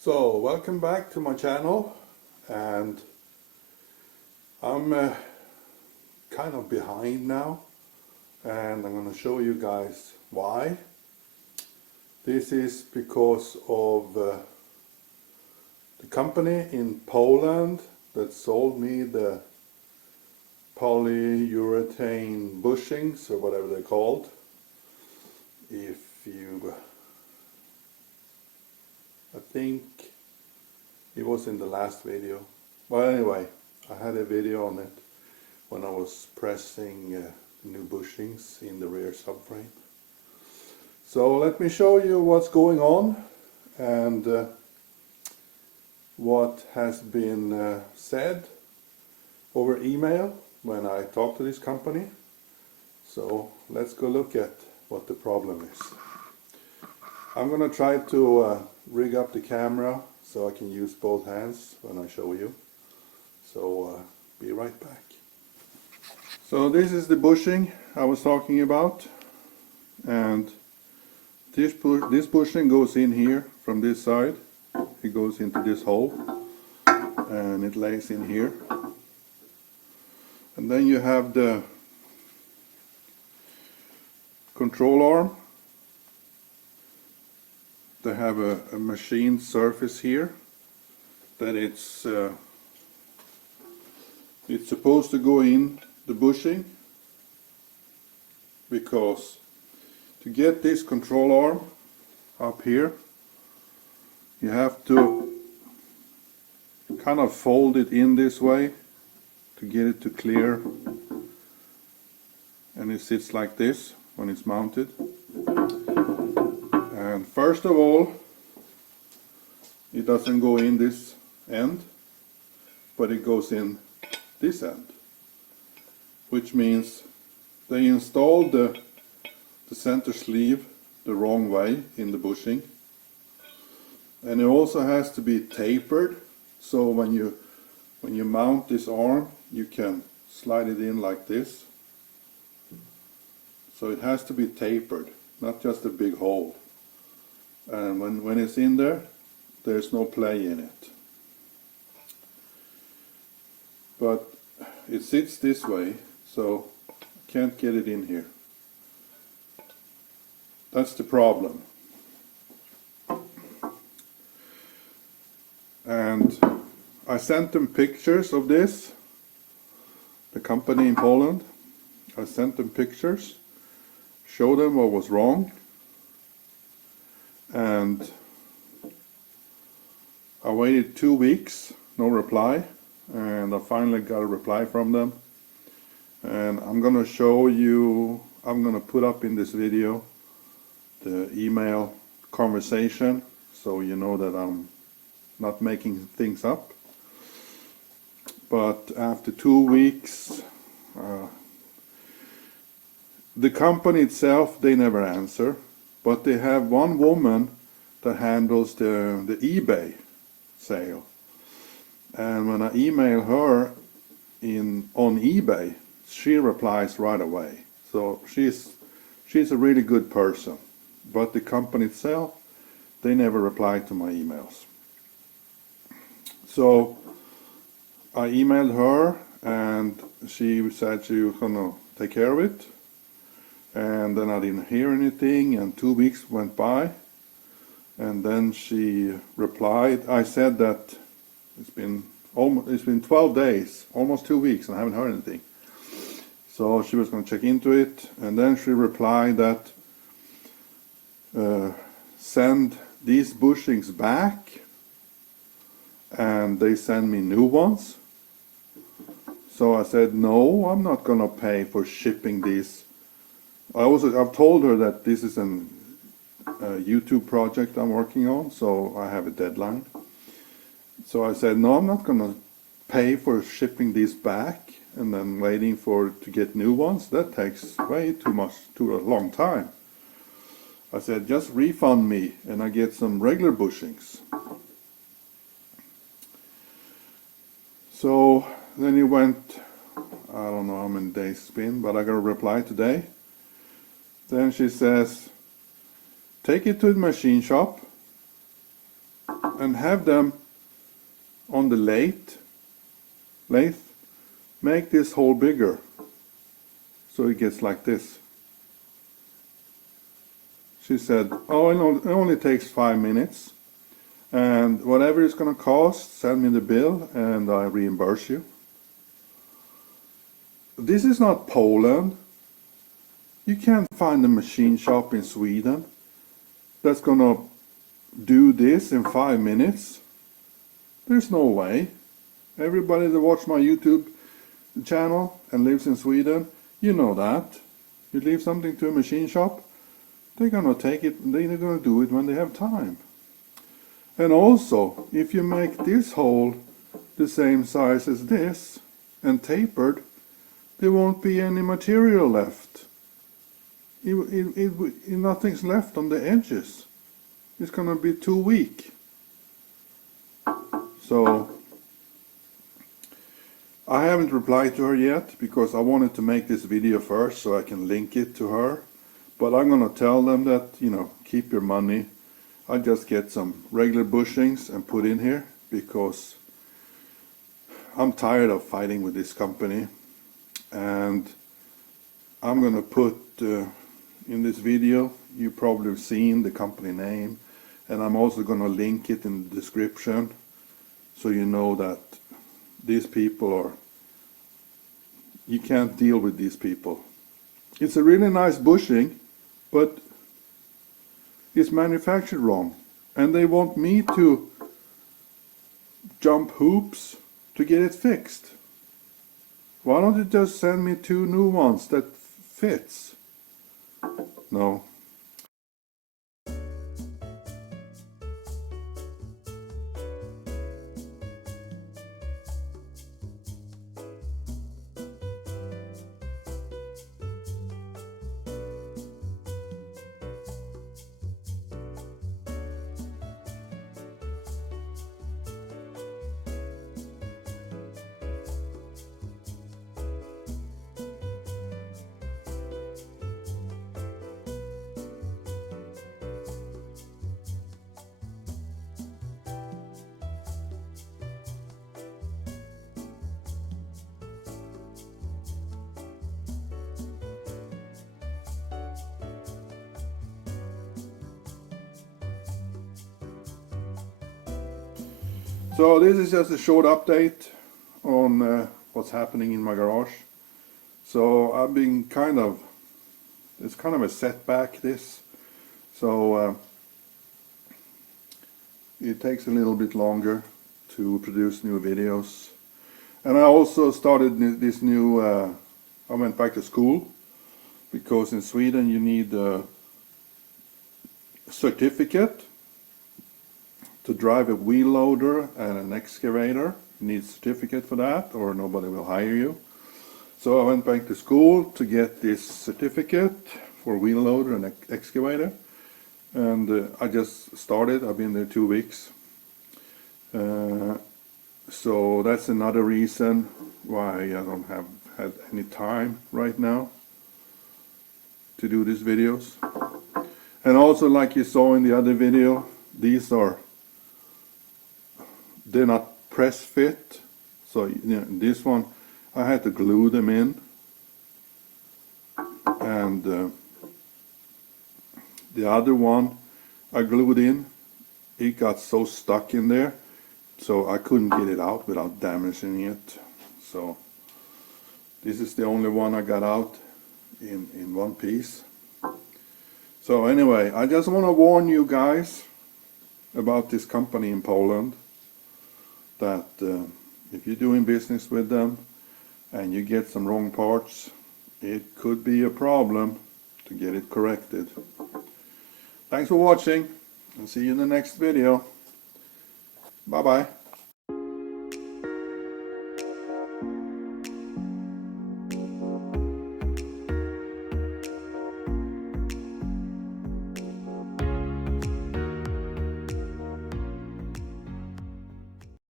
So, welcome back to my channel, and I'm kind of behind now, and I'm going to show you guys why. This is because of the company in Poland that sold me the polyurethane bushings, or whatever they're called. I think it was in the last video. Well, anyway, I had a video on it when I was pressing new bushings in the rear subframe. So let me show you what's going on and what has been said over email when I talked to this company. So let's go look at what the problem is. I'm going to try to rig up the camera so I can use both hands when I show you. So be right back. So this is the bushing I was talking about, and this bushing goes in here from this side. It goes into this hole and it lays in here. And then you have the control arm. They have a machined surface here that it's supposed to go in the bushing, because to get this control arm up here you have to kind of fold it in this way to get it to clear, and it sits like this when it's mounted. And first of all, it doesn't go in this end, but it goes in this end, which means they installed the center sleeve the wrong way in the bushing. And it also has to be tapered, so when you mount this arm you can slide it in like this. So it has to be tapered, not just a big hole. And when it's in there, there's no play in it. But it sits this way, so I can't get it in here. That's the problem. And I sent them pictures of this, the company in Poland. I sent them pictures, showed them what was wrong. And I waited 2 weeks, no reply, and I finally got a reply from them. And I'm gonna show you, I'm gonna put up in this video the email conversation, so you know that I'm not making things up. But after 2 weeks, the company itself, they never answer. But they have one woman that handles the eBay sale, and when I email her on eBay, she replies right away. So she's a really good person. But the company itself, they never reply to my emails. So I emailed her, and she said she was gonna take care of it. And then I didn't hear anything, and 2 weeks went by, and then she replied. I said that it's been 12 days, almost 2 weeks, and I haven't heard anything. So she was going to check into it, and then she replied that send these bushings back, and they send me new ones. So I said, no, I'm not going to pay for shipping these. I've told her that this is a YouTube project I'm working on, so I have a deadline. So I said, no, I'm not going to pay for shipping these back and then waiting to get new ones. That takes way too long time. I said, just refund me and I get some regular bushings. So then it went, I don't know how many days it's been, but I got a reply today. Then she says, take it to the machine shop and have them on the lathe, make this hole bigger so it gets like this. She said, oh, it only takes 5 minutes, and whatever it's gonna cost, send me the bill and I reimburse you. This is not Poland. You can't find a machine shop in Sweden that's gonna do this in 5 minutes. There's no way. Everybody that watch my YouTube channel and lives in Sweden, you know that. You leave something to a machine shop, they're gonna take it, they're gonna do it when they have time. And also, if you make this hole the same size as this and tapered, there won't be any material left. Nothing's left on the edges. It's gonna be too weak. So I haven't replied to her yet because I wanted to make this video first so I can link it to her. But I'm gonna tell them that, you know, keep your money. I just get some regular bushings and put in here because I'm tired of fighting with this company. And I'm gonna put in this video, you probably have seen the company name, and I'm also gonna link it in the description so you know that these people are, you can't deal with these people. It's a really nice bushing, but it's manufactured wrong, and they want me to jump hoops to get it fixed. Why don't you just send me 2 new ones that fits? No. So this is just a short update on what's happening in my garage. So I've been it's kind of a setback this. So it takes a little bit longer to produce new videos. And I also started this new, I went back to school because in Sweden you need a certificate to drive a wheel loader and an excavator. You need a certificate for that or nobody will hire you. So I went back to school to get this certificate for wheel loader and excavator. And I just started, I've been there 2 weeks. So that's another reason why I don't have had any time right now to do these videos. And also, like you saw in the other video, they're not press fit. So you know, this one I had to glue them in, and the other one I glued in, it got so stuck in there, so I couldn't get it out without damaging it. So this is the only one I got out in one piece. So anyway, I just want to warn you guys about this company in Poland, that if you're doing business with them and you get some wrong parts, it could be a problem to get it corrected. Thanks for watching, and see you in the next video. Bye bye.